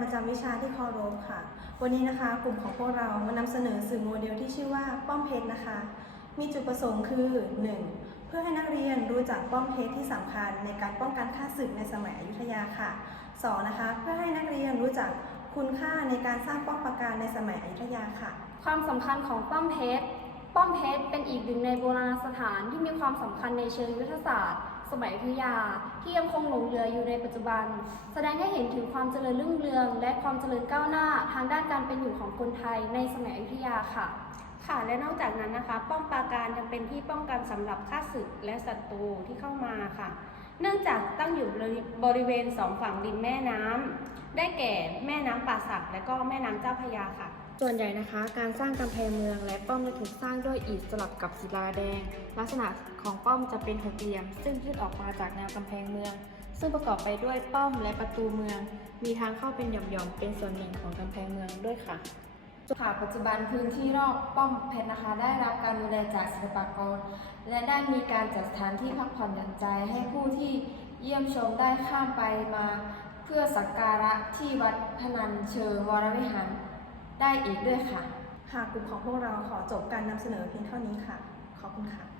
ประจำวันนี้นะคะกลุ่มของพวกเรามานำเสนอสื่อโมเดลที่ชื่อว่าป้อมเพชรนะคะ มีจุดประสงค์คือ 1. เพื่อให้นักเรียนรู้จักป้อมเพชรที่สำคัญในการป้องกันค่าศึกในสมัยอยุธยาค่ะ 2. นะคะ เพื่อให้นักเรียนรู้จักคุณค่าในการสร้างป้อมปราการในสมัยอยุธยาค่ะ ความสำคัญของป้อมเพชร ป้อมเพชรเป็นอีกหนึ่งในโบราณสถานที่มีความสำคัญในเชิงยุทธศาสตร์ สมัยอยุธยา ที่ยังคงหลงเหลืออยู่ในปัจจุบัน แสดงให้เห็นถึงความเจริญรุ่งเรือง และความเจริญก้าวหน้าทางด้านการเป็นอยู่ของคนไทยในสมัยอยุธยาค่ะ ค่ะและนอกจากนั้นนะคะ ป้อมปราการยังเป็นที่ป้องกันสำหรับข้าศึกและศัตรูที่เข้ามาค่ะ เนื่องจากตั้งอยู่บริเวณสองฝั่งริมแม่น้ำได้แก่แม่น้ำป่าสักและก็แม่น้ำเจ้าพยาค่ะ ส่วนใหญ่นะคะ การสร้างกำแพงเมืองและป้อมจะถูกสร้างด้วยอิฐสลับกับศิลาแดง ลักษณะของป้อมจะเป็นหกเหลี่ยม ซึ่งยื่นออกมาจากแนวกำแพงเมือง ซึ่งประกอบไปด้วยป้อมและประตูเมือง มีทางเข้าเป็นหย่อมๆ เป็นส่วนหนึ่งของกำแพงเมืองด้วยค่ะค่ะปัจจุบันพื้นที่รอบป้อมเพชรนะคะได้รับการดูแลจากศิลปากร และได้มีการจัดสถานที่พักผ่อนหย่อนใจให้ผู้ที่เยี่ยมชมได้ข้ามไปมา เพื่อสักการะที่วัดพนัญเชิงวรวิหาร ได้อีกด้วยค่ะ หากกลุ่มของพวกเราขอจบการนำเสนอเพียงเท่านี้ค่ะ ขอบคุณค่ะ